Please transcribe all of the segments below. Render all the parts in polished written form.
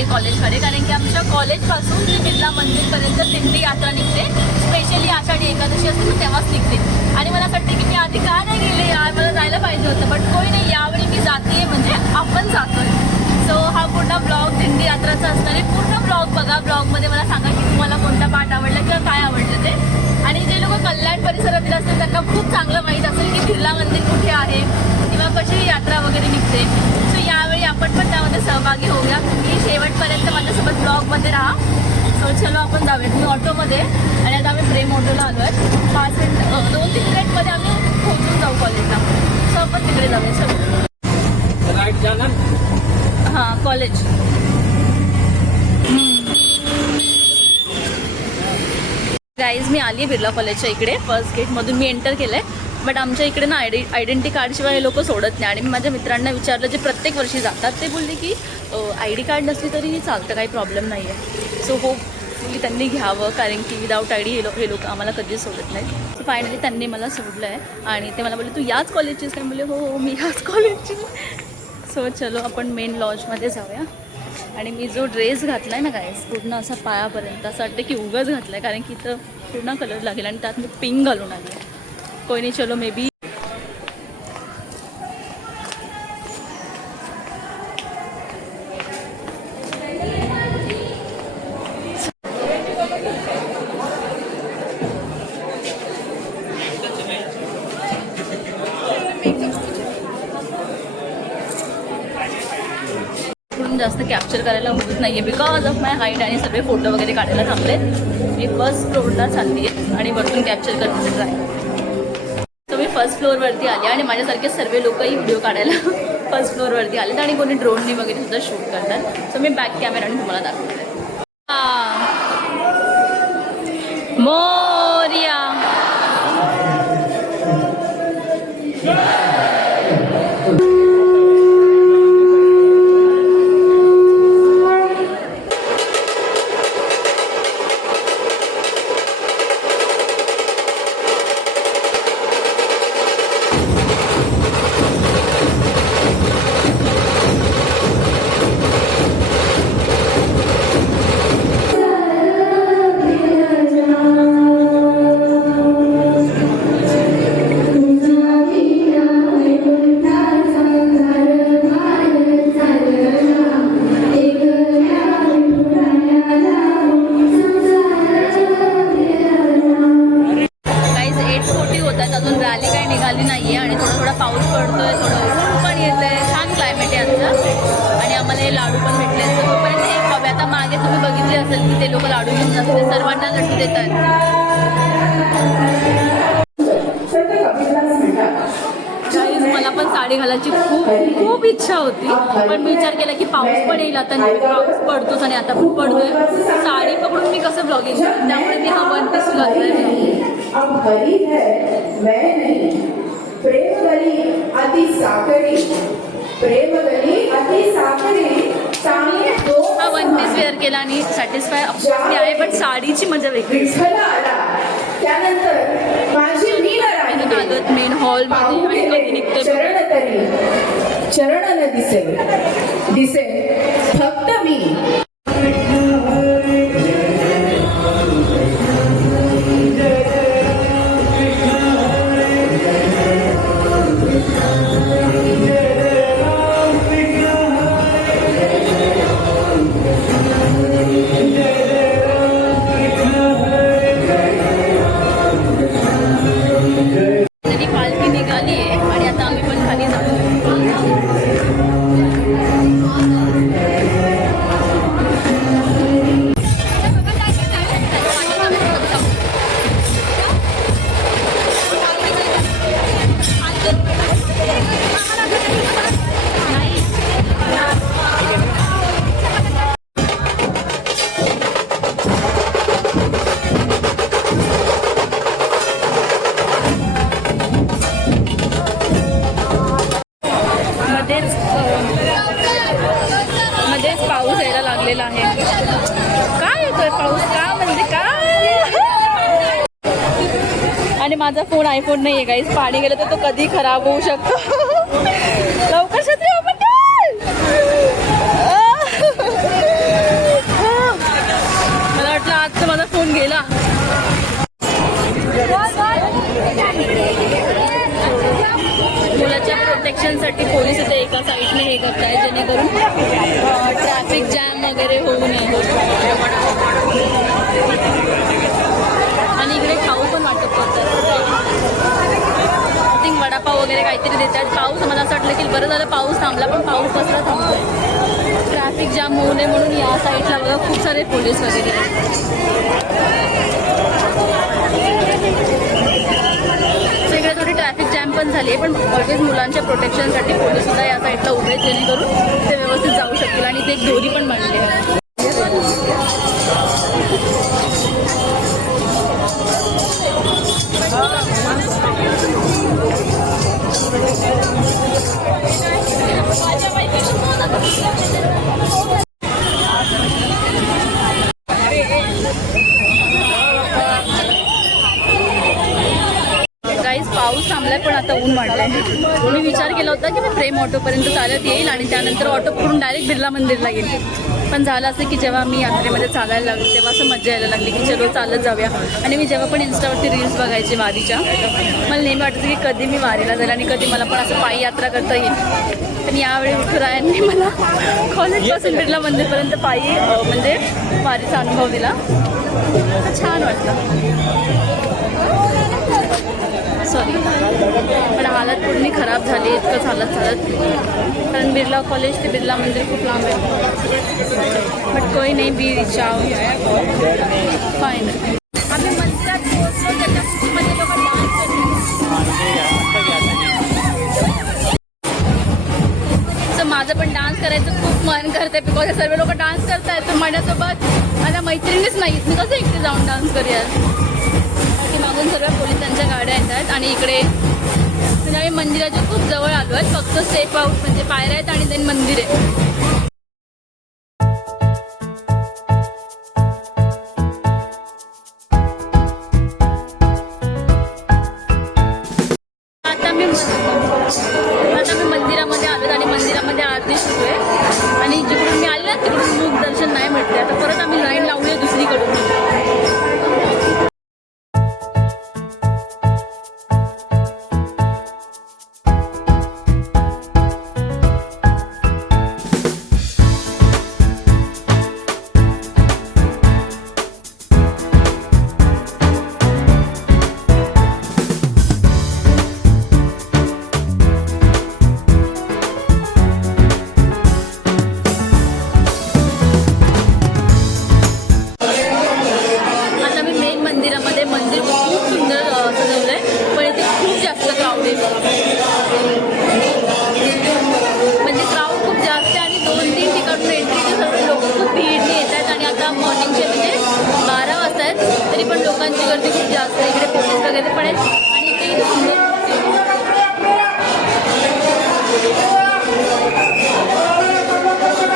आहे कॉलेजकडे, कारण की आमच्या कॉलेजपासून ते बिर्ला मंदिरपर्यंत दिंडी यात्रा निघते. स्पेशली आषाढी एकादशी असते ना तेव्हाच निघते. आणि मला असं वाटतं की मी आधी का नाही गेले यार, मला जायला पाहिजे होतं. बट कोणी नाही, यावेळी मी जाते म्हणजे आपण जातोय. सो हा पूर्ण ब्लॉग दिंडी यात्राचा असणार आहे. पूर्ण ब्लॉग बघा. ब्लॉगमध्ये मला सांगा की तुम्हाला कोणता पार्ट आवडला किंवा काय आवडलं ते. आणि जे लोक कल्याण परिसरातील असतील त्यांना खूप चांगलं माहीत असेल की बिर्ला मंदिर कुठे आहे किंवा कशी यात्रा वगैरे निघते. सो यावेळी आपण पण त्यामध्ये सहभागी होऊया. तुम्ही शेवटपर्यंत माझ्यासोबत ब्लॉगमध्ये राहा. सो चलो आपण जाऊयात. मी ऑटोमध्ये आणि आता आम्ही प्रेम ऑटोला आलो आहे. 5 मिनिट 2-3 मिनिटमध्ये आम्ही पोहोचून जाऊ कॉलेजला. सो आपण तिकडे जाऊया. चलो राईट जाणार. हां कॉलेज. गाईज मी आली आहे बिर्ला कॉलेजच्या इकडे. फर्स्ट गेटमधून मी एंटर केलं आहे. बट आमच्या इकडे ना आयडेंटिटी कार्डशिवाय हे लोक सोडत नाही. आणि मी माझ्या मित्रांना विचारलं जे प्रत्येक वर्षी जातात, ते बोलले की ID कार्ड नसली तरी चालतं, काही प्रॉब्लेम नाही आहे. सो होपफुली त्यांनी घ्यावं, कारण की विदाऊट ID हे लोक आम्हाला कधीच सोडत नाहीत. सो फायनली त्यांनी मला सोडलं आहे. आणि ते मला बोलले तू याच कॉलेजचीच काय? बोलले हो मी याच कॉलेजची. सो चलो आपण मेन लॉजमध्ये जाऊया. आणि मी जो ड्रेस घातला आहे ना गाईस, पूर्ण असा पायापर्यंत, असं वाटतं की उगाच घातला आहे, कारण की इथं पूर्ण कलर लागेल. आणि त्यात मी पिंक घालून आली आहे. कोई नाही, चलो मे बी जास्त कॅप्चर करायला होत नाही आहे बिकॉज ऑफ माय हाईट. आणि सगळे फोटो वगैरे काढायला थांबले. मी फर्स्ट फ्लोअरला चालली आहे आणि वरतून कॅप्चर करते ट्राय. सो मी फर्स्ट फ्लोअरवरती आली आणि माझ्यासारखे सर्व लोकही व्हिडिओ काढायला फर्स्ट फ्लोअरवरती आलेत. आणि कोणी ड्रोननी वगैरे सुद्धा शूट करतात. सो मी बॅक कॅमेराने तुम्हाला दाखवते. मोरया. लाडू पण भेटले. तोपर्यंत एक हवे. आता मागे तुम्ही बघितले असेल की ते लोक लाडू घेऊन जातात, ते सर्वांना लड्डू देतात. मला पण साडी घालायची खूप इच्छा होती, पण मी विचार केला की पाऊस पण येईल. आता पाऊस पडतोच आणि आता खूप पडतोय. साडी पकडून मी कसं ब्लॉगिंग, त्यामुळे मी हा वन पीस घातलाय. हा वन पीस वेअर केला आणि सॅटिस्फाय आहे. बट साडीची मजा वेगळी. मेन हॉलमध्ये आणि कधी निघते चरण न दिसेल फक्त मी. पालखी निघाली आहे आणि आता आम्ही पण खाली जातो. आणि माझा फोन आयफोन नाही आहे गाईस. पाणी गेलं तर तो कधी खराब होऊ शकतो. लवकर छत्री ओपन कर. जाम वगैरे होऊ नये. आणि इकडे खाऊ पण वाटप करतात. आय थिंक वडापाव वगैरे काहीतरी देतात. पाऊस मला असं वाटलं की बरं झालं पाऊस थांबला, पण पाऊस कसला थांबतोय. ट्रॅफिक जाम होऊ नये म्हणून या साईडला बघा खूप सारे पोलीस वगैरे आहेत. इकडे थोडी ट्रॅफिक जॅम पण झाली आहे, पण ऑलवेज मुलांच्या प्रोटेक्शनसाठी पोलीस सुद्धा या साईडला उभे आहेत, जेणेकरून ते व्यवस्थित जाऊ शकतील. आणि ते एक दोरी पण मांडली आहे. गाईज पाऊस थांबलाय पण आता ऊन वाढलंय. मी विचार केला होता की मी प्रेम ऑटोपर्यंत चालत येईल आणि त्यानंतर ऑटो करून डायरेक्ट बिर्ला मंदिरला गेली. पण झालं असं की जेव्हा मी यात्रेमध्ये चालायला लागली तेव्हा असं मजा यायला लागली की चलो चालत जाऊया. आणि मी जेव्हा पण इन्स्टावरती रील्स बघायचे वारीच्या, मला नेहमी वाटायचं की कधी मी वारीला जाईल आणि कधी मला पण असं पायी यात्रा करता येईल. पण यावेळी विठुरायांनी मला कॉलेजपासून बिर्ला मंदिरपर्यंत पायी म्हणजे वारीचा अनुभव दिला. छान वाटलं. सॉरी, पण हालत पूर्ण खराब झाली इतकं चालत. कारण बिर्ला कॉलेज ते बिर्ला मंदिर खूप लांब आहे. बट कोई नाही, बी रिचाव फाईन. आम्ही मंदिरात पोहोचलो, त्याच्यामध्ये लोक डान्स. माझं पण डान्स करायचं खूप मन करतंय, बिकॉज सर्व लोक डान्स करतायत. तर माझ्यासोबत माझ्या मैत्रिणीच नाहीत, मी कसं एकटे जाऊन डान्स करूया. मागून सर्व पोलिसांच्या गाड्या येतात. आणि इकडे म्हणजे आम्ही मंदिराच्या खूप जवळ आलो आहे. फक्त स्टेप आउट म्हणजे पायऱ्या आहेत आणि देन मंदिर आहे. आता मी मंदिरामध्ये आलो आणि मंदिरामध्ये आरती सुरू आहे. आणि जिकडून मी आले ना तिकडून मूक दर्शन नाही मिळते. आता परत आम्ही लाईन लावूया दुसरीकडून. मंदिर खूप सुंदर सजवलं आहे, पण इथे खूप जास्त क्राऊड आहे. म्हणजे क्राऊड खूप जास्त आहे आणि 2-3 ठिकाणून एंट्रीचे सर्व लोक खूप भीडने येत आहेत. आणि आता मॉर्निंगचे म्हणजे 12 वाजता आहेत, तरी पण लोकांची गर्दी खूप जास्त आहे. इकडे पोलीस वगैरे पण आहेत. आणि इथे सुंदर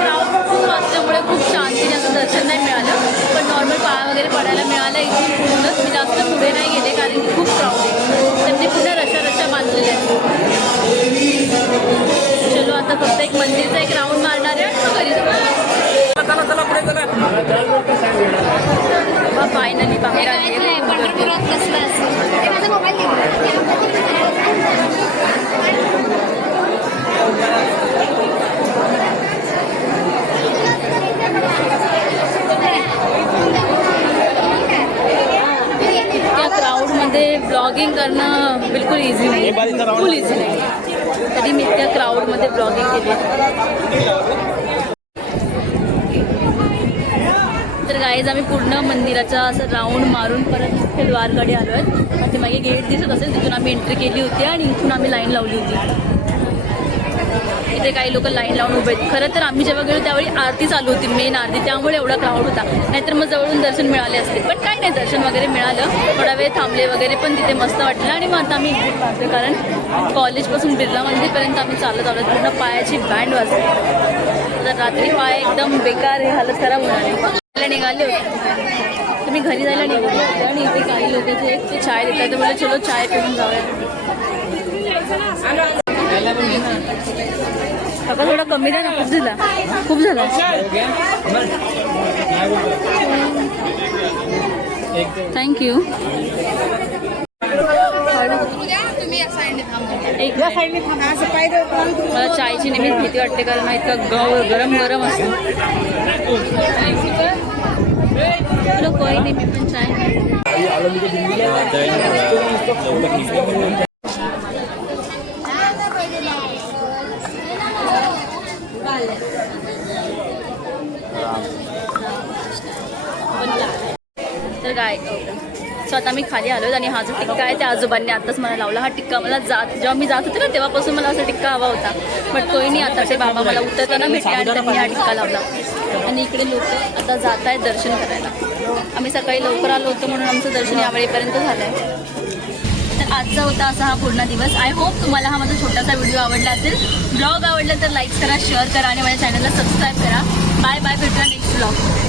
क्राऊड खूप असल्यामुळे खूप शांतीने असं दर्शन नाही मिळालं. पण नॉर्मल पाया वगैरे पडायला मिळालं. इथून पूर्णच मी जास्त पुढे नाही गेले कारण की खूप क्राऊड आहे. त्यांनी पुढे रशा बांधलेल्या आहेत. चलो आता फक्त एक मंदिरचा एक राऊंड मारणार आहे आणि घरी जाऊ. फायनली बाहेर आली. क्राऊडमध्ये ब्लॉगिंग करणं बिलकुल इझी नाही, बिलकुल इझी नाही. तरी मी त्या क्राऊडमध्ये ब्लॉगिंग केली. तर गाईज आम्ही पूर्ण मंदिराचा असं राऊंड मारून परत इथे द्वारकडे आलो आहेत. आणि ते मागे गेट दिसत असेल, तिथून आम्ही एंट्री केली होती आणि इथून आम्ही लाईन लावली होती. इथे काही लोक लाईन लावून उभे आहेत. खरं तर आम्ही जेव्हा गेलो त्यावेळी आरती चालू होती, मेन आरती, त्यामुळे एवढा क्राऊड होता. नाहीतर मग जवळून दर्शन मिळाले असते. पण काही नाही, दर्शन वगैरे मिळालं. थोडा वेळ थांबले वगैरे पण तिथे मस्त वाटलं. आणि मग आता आम्ही इकडे पाहतोय कारण कॉलेजपासून बिर्ला मंदिरपर्यंत आम्ही चालत आलो. पूर्ण पायाची बँड वाजली. तर रात्री पाय एकदम बेकार हे हालत खराब होणार. निघाले होते तर मी घरी जायला निघाले होते आणि इथे काही लोक जे ते चाय देतात. तर मला चलो चाय पिऊन जाऊया. काका थोडा कमी द्या ना, खूप झाला, खूप झाला. थँक्यू. एक मला चायची नेहमी भीती वाटते कारण इतकं गरम गरम असतं. चलो कोई नाही, मी पण चाय तर काय सो आता मी खाली आलो आणि हा जो टिक्का आहे त्या आजोबांनी आताच मला लावला. हा टिक्का मला जेव्हा मी जात होते ना तेव्हापासून मला असा टिक्का हवा होता, बट कोणी नाही. आता ते बाबा मला उतरताना भेटले आणि त्यांनी हा टिक्का लावला. आणि इकडे लोक आता जात आहेत दर्शन करायला. आम्ही सकाळी लवकर आलो होतो म्हणून आमचं दर्शन यावेळेपर्यंत झालं आहे. तर आजचा होता असा हा पूर्ण दिवस. आय होप तुम्हाला हा माझा छोटासा व्हिडिओ आवडला असेल. ब्लॉग आवडला तर लाईक करा, शेअर करा आणि माझ्या चॅनलला सबस्क्राईब करा. बाय बाय, भेटूया नेक्स्ट ब्लॉग.